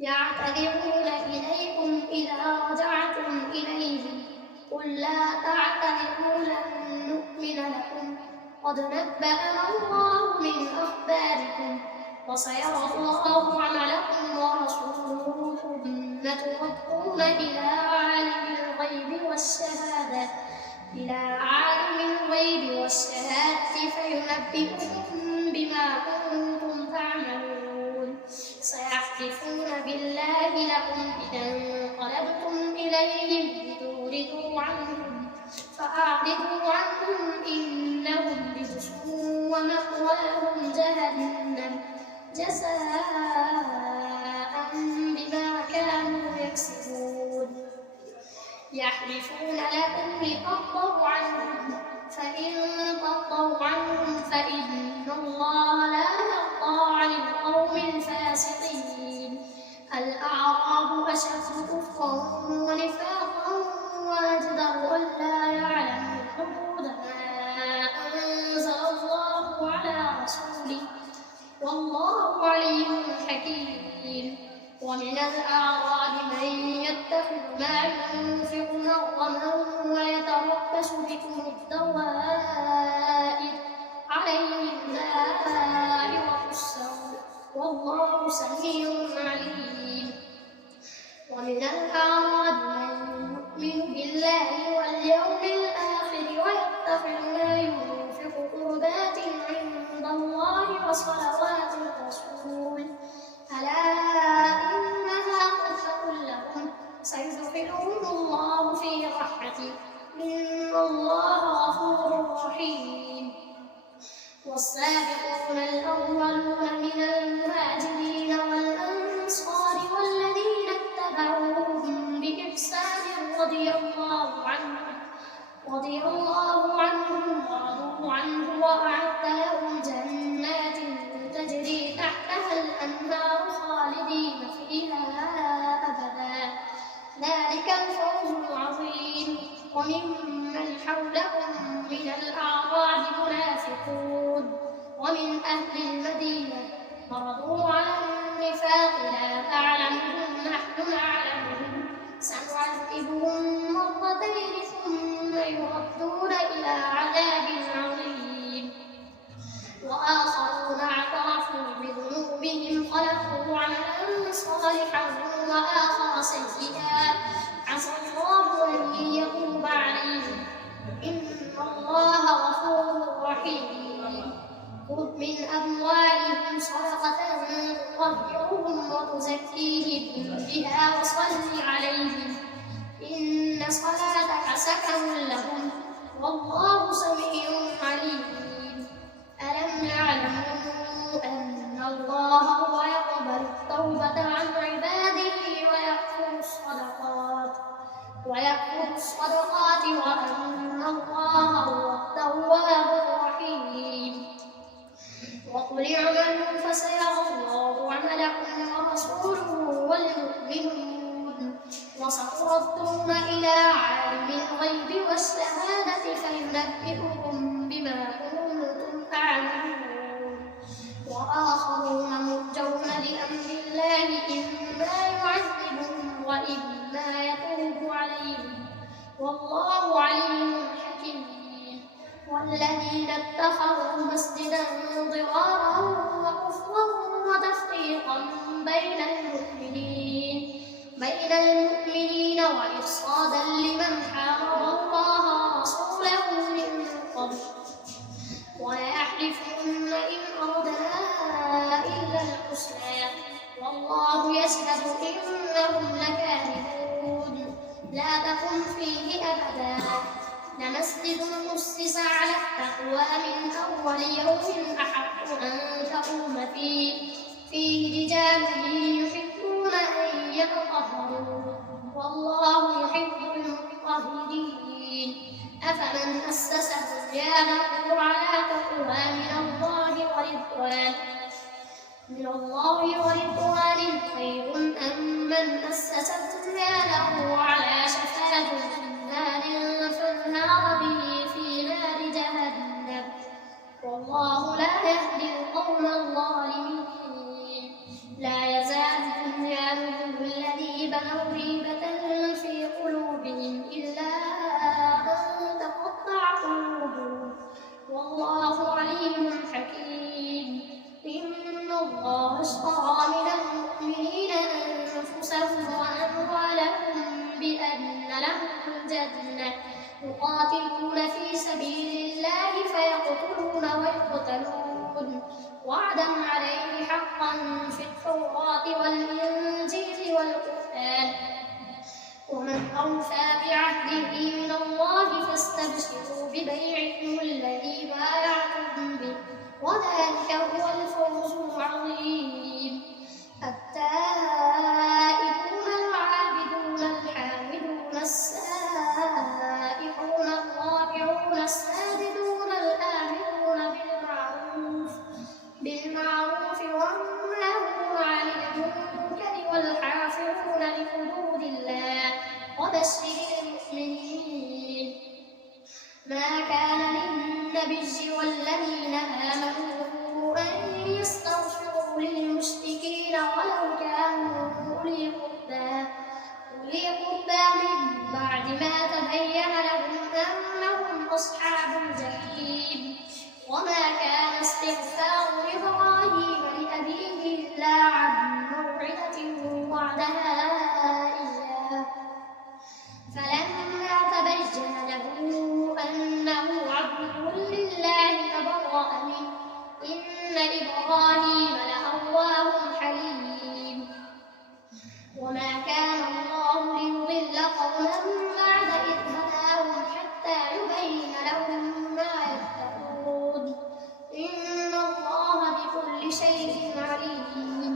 يعتذرون إليكم إذا رجعتم إليهم قل لا تعتذروا لن نؤمن لكم قد نبأنا الله من أخباركم وسيرى الله عملكم ورسوله ثم تردون إلى عالم الغيب والشهادة فينبئكم بما كنتم تعملون سيحلفون بالله لكم إذا انقلبتم إليهم لتعرضوا عنهم فأعرضوا عنهم إنهم رجس ومأواهم جهنم جزاء بما كانوا يكسبون يحلفون لكم لترضوا عنهم فإن ترضوا عنهم فإن الله لا يرضى عن القوم الفاسقين الأعراب أشد كفرا ونفاقا وأجدر ألا يعلموا حدود ما أنزل الله على رسوله والله عليم حكيم ومن الأعراب من يتخذ ما ينفق مغرما ويتربص بكم الدوائر عليهم دائرة السوء والله سميع عليم ومن الأعراب من يؤمن بالله واليوم الآخر ويتخذ ما ينفق قربات عند الله وصلوات الرسول ألا إنها قربة لهم سيدخلهم الله في رحمته إن الله غفور رحيم والسابقون الأولون من المهاجرين والأنصار والذين اتبعوهم بإحسان رضي الله عنهم ورضوا عنه وأعد لهم جنات تجري تحتها الأنهار خالدين فيها أبدا ذلك الفوز العظيم وممن حولكم من الأعراب منافقون ومن أهل المدينة مرضوا على النفاق لا تعلمهم نحن نعلمهم سنعذبهم مرتين ثم يردون إلى عذاب عظيم وآخرون اعترفوا بذنوبهم خلقوا عملا صالحا وآخر سيئا عسى الله أن يتوب عليهم إن الله غفور رحيم خذ من أموالهم صدقة تطهرهم وتزكيهم بها وصل عليهم إن صلاتك سكن لهم والله سميع عليم ألم يعلموا أن الله هو يقبل التوبة عن عباده ويأخذ الصدقات وأن الله هو التواب الرحيم وقل اعملوا فسيرى الله عملكم ورسوله والمؤمنون وستردون إلى عالم الغيب والشهادة فينبئكم بما كنتم تعملون وآخرون مرجون لأمر الله إما يعذبهم وإما يتوب عليهم والله عليم حكيم والذين اتخذوا مسجدا ضرارا وكفرا وتفريقا بين المؤمنين وإرصادا لمن حارب الله ورسوله من قبل ويحلفون إن أردنا إلا الحسنى والله يشهد إنهم لكاذبون لا تقم فيه أبدا لمسجد أسس على التقوى من أول يوم أحق أن تقوم فيه رجال يحبون أن يتطهروا والله يحب المطهرين أفمن أسس بنيانه على تقوى من الله ورضوان خير أم من أسس بنيانه على شفا جرف فانهار به في نار جهنم والله لا يهدي القوم الظالمين لا يزال بنيانهم أو ريبة في قلوبهم إلا أن تقطع قلوبهم والله عليم حكيم. إن الله اشترى من المؤمنين أنفسهم وأموالهم بأن لهم الجنة يقاتلون في سبيل الله فيقتلون ويقتلون وعدا عليه حقا في التوراة والإنجيل والقرآن ومن أوفى بعهده من الله فاستبشروا ببيعكم الذي بايعتم به وذلك هو الفوز العظيم. التائبون العابدون الحامدون السائحون الراكعون الساجدون الآمرون بالمعروف والناهون عن المنكر والحافظون لحدود الله وبشر المؤمنين. ما كان للنبي والذين آمنوا أن يستغفروا للمشركين ولو كانوا أولي قربى من بعد ما تبين لهم أنهم أصحاب الجحيم. وما كان استغفار إبراهيم لأبيه إلا عن موعدة وعدها إياه فلما تبين له أنه عدو لله تبرأ منه إن إبراهيم لأواه حليم. وما كان الله ليضل قوما بعد إذ هداهم حتى يبين لهم ما يتقون إن الله بكل شيء عليم.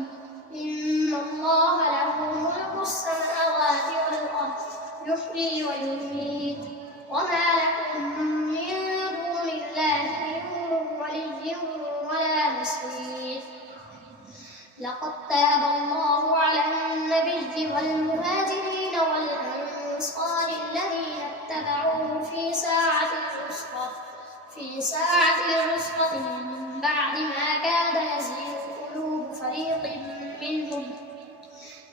إن الله له ملك السماوات والأرض يحيي ويميت وما لكم من دون الله من ولي ولا نصير. لقد تاب الله على النبي والمهاجرين والأنصار الذين اتبعوه في ساعة العسرة من بعد ما كاد يزيغ قلوب فريق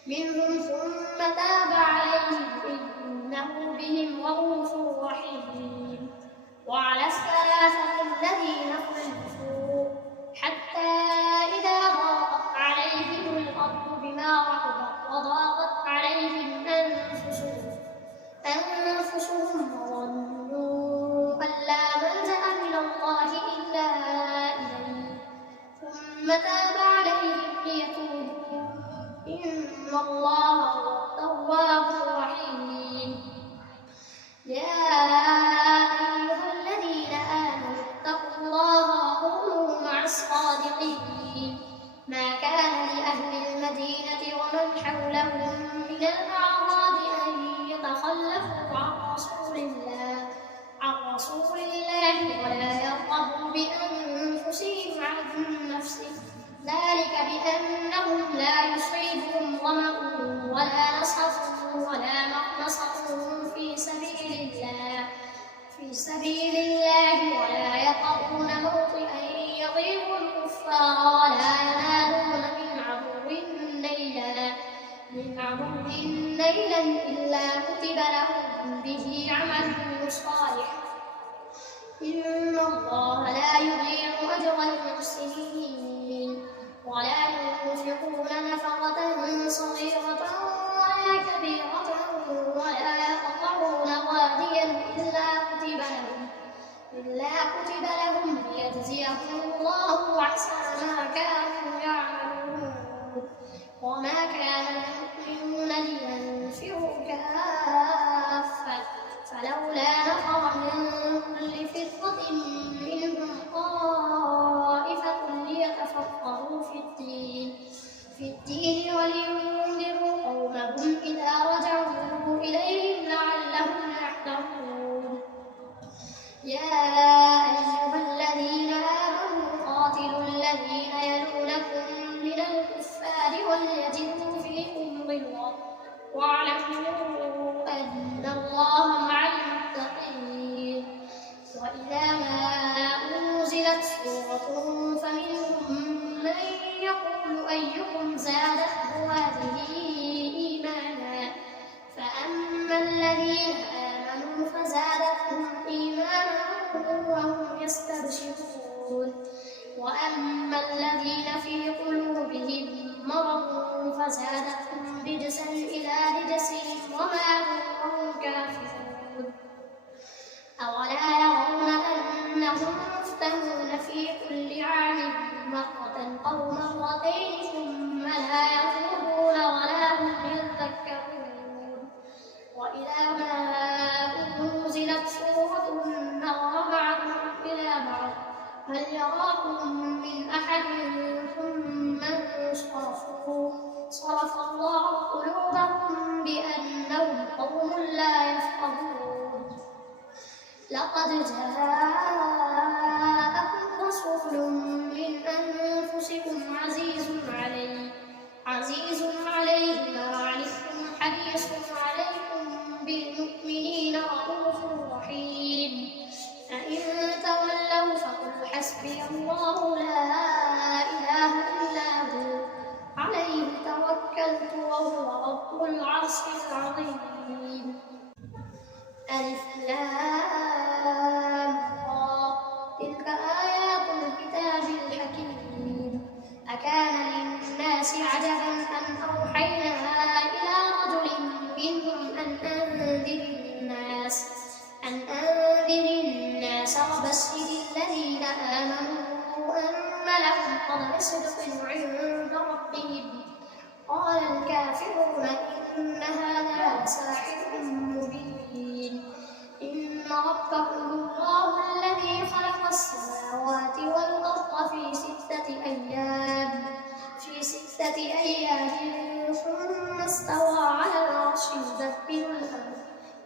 منهم ثم تاب عليهم إنه بهم رءوف رحيم. وعلى الثلاثة الذين خلفوا حتى إذا ضاقت عليهم الأرض بما رحبت وضاقت عليهم أنفسهم وظنوا أن لا ملجأ من الله إلا إليه ثم تاب عليهم ليتوبوا إن الله هو التواب الرحيم. يا أيها الذين آمنوا اتقوا الله وكونوا مع الصادقين. ما كان لأهل المدينة ومن حولهم من الأعراب أن يتخلفوا عن رسول الله ولا يرغبوا بأنفسهم عن نفسه ذلك بأنهم لا يصيبهم ظمأ ولا نصب ولا مخمصة في سبيل الله ولا يطؤون موطئا يغيظ الكفار ولا ينالون من عدو نيلا إلا كتب لهم به عمل صالح إن الله لا يضيع أجر المحسنين. ولا ينفقون نفقة صغيرة ولا كبيرة ولا يقطعون واديا إلا كتب لهم ليجزيهم الله أحسن ما كانوا يعملون. وما كان المؤمنون لينفروا كافة فلولا نفر من كل فرقة منهم طائفة ليتفقهوا في الدين ولينذروا قومهم إذا رجعوا إليهم لعلهم يحذرون. يا أيها الذين آمنوا قاتلوا الذين يلونكم من الكفار وليجدوا فيكم غلظة واعلموا أن الله مع المتقين. وإذا ما أنزلت سورة فمنهم من يقول أيكم زادته هذه إيمانا الذين آمنوا فزادتهم إيمانا وهم يستبشرون وأما الذين في قلوبهم مرض فزادتهم رجسا إلى رجسهم وماتوا كافرون أولا يرون أنهم يفتنون في كل عام مرة أو مرتين ثم لا يتوبون ولا هم يذكرون وإذا ما أنزلت سورة نظر بعضهم إلى بعض هل يراكم من أحد ثم انصرفوا صرف الله قلوبهم بأنهم قوم لا يفقهون لقد جاءكم رسول من أنفسكم عزيز عليه ما عنتم حريص عليكم بالمؤمنين رءوف رحيم فإن تولوا فقل حسبي الله لا إله إلا هو عليه توكلت وهو رب العرش العظيم ألف لام را تلك آيات الكتاب الحكيم أكان للناس عجبا أن أوحينا إلى رجل منهم أن أنذر الناس وبشر الذين آمنوا أن لهم قدم صدق عند ربهم قال الكافرون إن هذا لساحر مبين إن ربكم الله الذي خلق السماوات والأرض في ستة أيام ثم استوى على العرش يدبر الأمر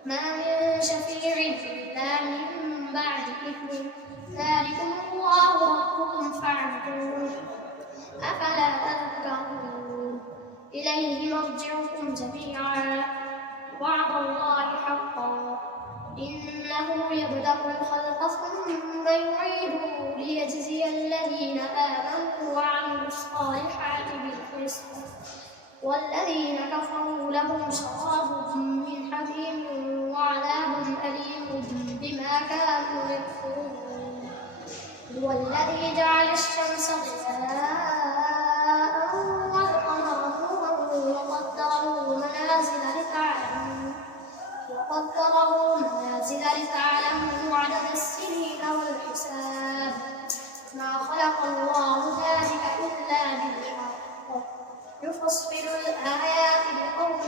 ما من شفيع إلا من بعد إذنه ذلكم الله ربكم فاعبدوه أفلا تذكرون إليه مرجعكم جميعا وعد الله حقا إنه يبدأ الخلق ثم يعيده ليجزي الذين آمنوا وعملوا الصالحات بالقسط والذين كفروا لهم شراب من حميم وعذاب أليم بما كانوا يكفرون هو الذي جعل الشمس ضياء والقمر نورا وقدره منازل لتعلموا عدد السنين والحساب ما خلق الله ذلك إلا بالحق يفصل الآيات لقوم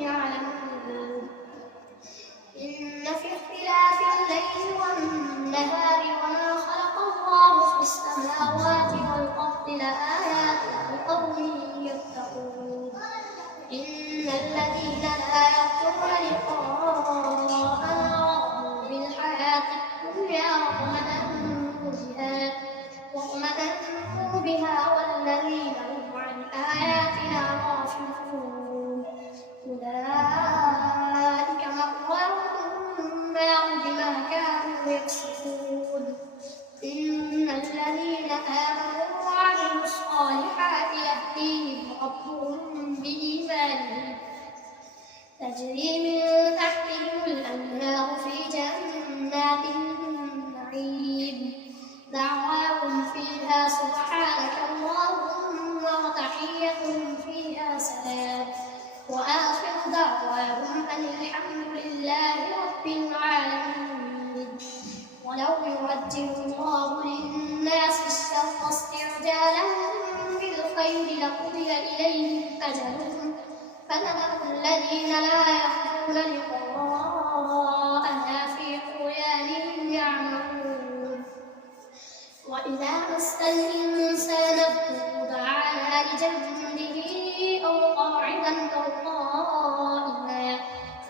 يعلمون إن في اختلاف الليل والنهار وما خلق الله في السماوات والأرض لآيات لقوم يتقون إن الذين لا يرجون لقاءنا رضوا بالحياة الدنيا واطمأنوا بها والذين هم عن آياتنا غافلون أولئك مأواهم النار بما كانوا يكسبون إن الذين آمنوا وعملوا الصالحات يهديهم ربهم بإيمانهم تجري من تحتهم الأنهار في جنات النعيم دعواهم فيها سبحانك اللهم وتحيتهم فيها سلام وآخر دعواهم أن الحمد لله رب العالمين ولو يعجل الله للناس الشر استعجالهم بالخير لقضي إليهم أجلهم فنذر الذين لا يرجون لقاءنا في طغيانهم يعمهون وإذا مس الإنسان الضر دعانا لجنبه أو قاعدا أو قائما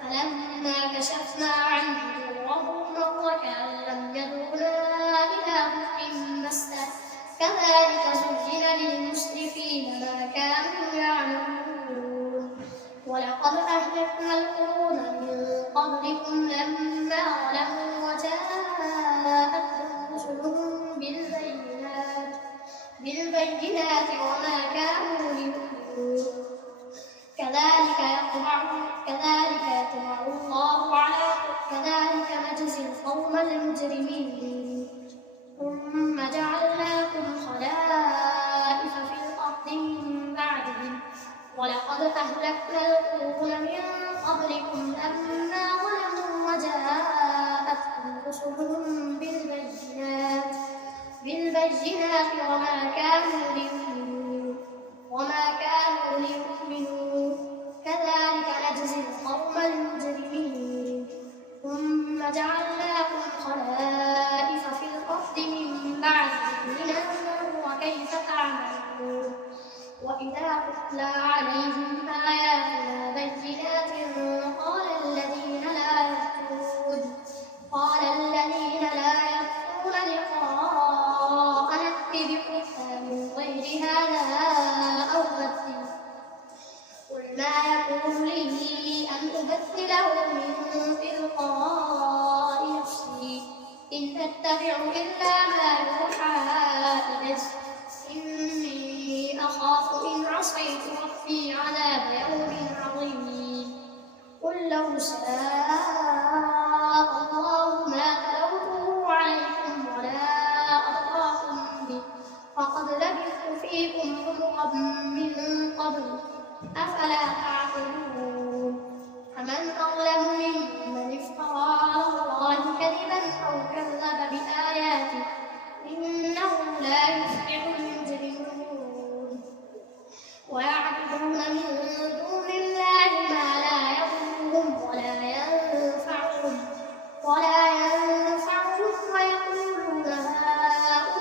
فلما كشفنا عنه ضره مر كأن لم يدعنا إلى ضر مسه كذلك زين للمسرفين ما كانوا يعملون ولقد أهلكنا القرون من قبلكم لما ظلموا وجاءتهم رسلهم بالبينات وما كانوا ليؤمنوا كذلك يطبع الله على المجرمين ثم جعلناكم خلائف في الأرض من بعدهم ولقد أهلكنا القرون من قبلكم لما ظلموا وجاءتهم رسلهم بالبينات وما كانوا ليؤمنوا كذلك نجزي القوم المجرمين ثم جعلناكم خلائف في الأرض من بعدهم لننظر كيف تعملون وإذا تتلى عليهم آياتنا بينات قال الذين لا يرجون لقاءنا ائت بقرآن غير هذا أو بدله قل ما يكون لي أن أبدله من تلقاء نفسي إن أتبع إلا ما يوحى إلي إني أخاف إن عصيت ربي عذاب يوم عظيم قل لو شاء الله ما تلوته عليكم ولا أدراكم به فقد لبثت فيكم عمرا من قبل أفلا تعقلون فمن أظلم ممن افترى على الله كذبا أو كذب بآياته إنه لا يفلح المجرمون ويعبدون من دون الله ما لا يضرهم ولا ينفعهم ويقولون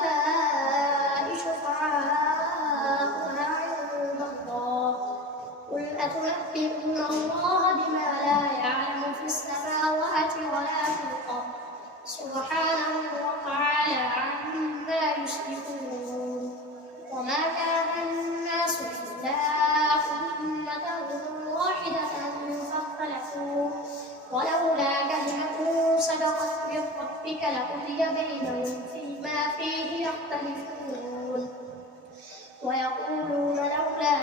هؤلاء شفعاؤنا عند الله قل أتنبئون الله بما لا يعلم في السماوات ولا في الأرض سبحانه وتعالى عما يشركون وما كان الناس إلا أمة واحدة فاختلفوا ولولا كلمة سبقت من ربك لقضي بينهم فيما فيه يختلفون ويقولون لولا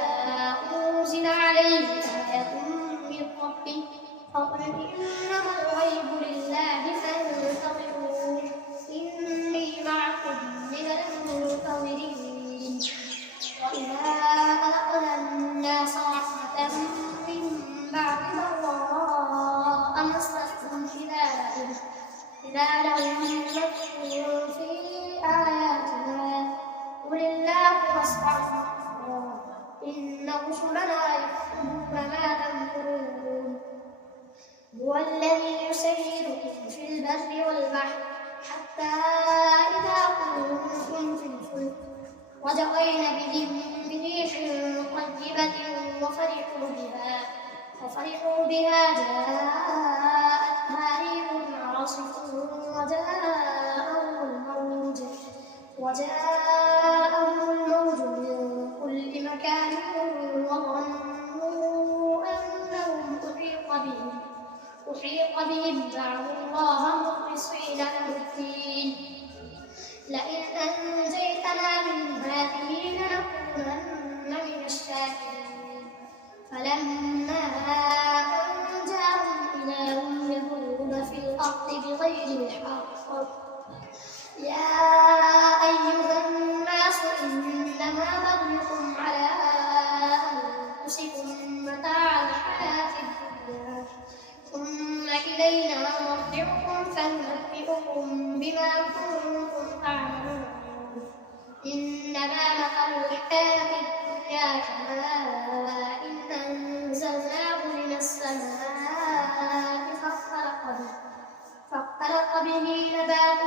أنزل عليه آية من ربه فقل إنما الغيب لله فانتظروا إني معكم من المنتظرين وإذا أذقنا الناس رحمة من بعد ضراء مستهم إذا لهم مكر في آياتنا قل الله أسرع مكرا إن رسلنا يكتبون ما تمكرون هو الذي يسيركم في البر والبحر حتى إذا كنتم في الفلك وجرين بهم بريح طيبة وفرحوا بها جاءتها ريح عاصف وجاءهم الموج من كل مكان وظنوا أنهم أحيط بهم دعوا الله مخلصين له الدين لئن أنجيتنا من هذه لنكونن من الشاكرين فلما أنجاهم إذا هم يبغون في الأرض بغير الحق يا أيها الناس إنما بغيكم على أنفسكم متاع الحياة الدنيا ثم إلينا مرجعكم فننبئكم بما كنتم تعملون إنما مثل الحياة الدنيا كماء أنزلناه من السماء فاختلط به نبات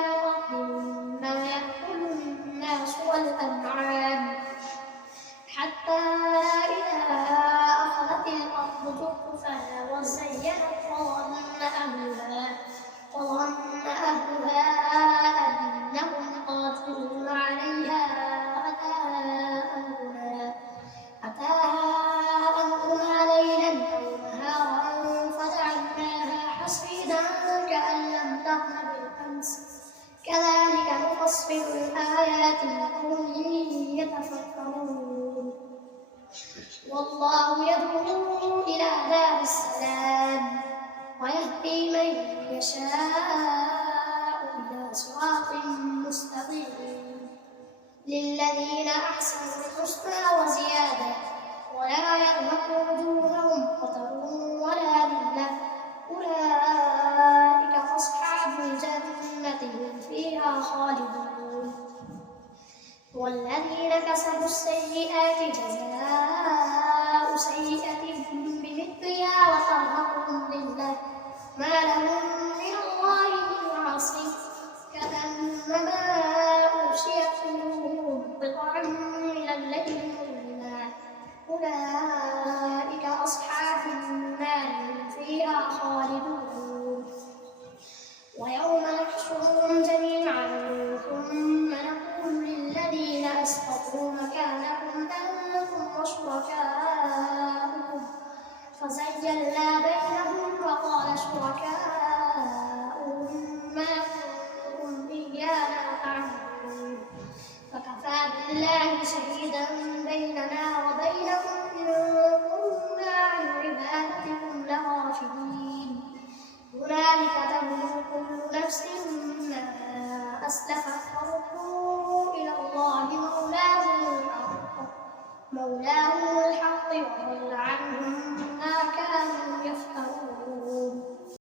وزينا بينهم وقال شركاؤهم ما كنتم إيانا تعبدون فكفى بالله شهيدا بيننا وبينكم إن كنا عن عبادتكم لغافلين هنالك تبلو كل نفس ما أسلفت وردوا إلى الله مولاهم الحق وهو العزيز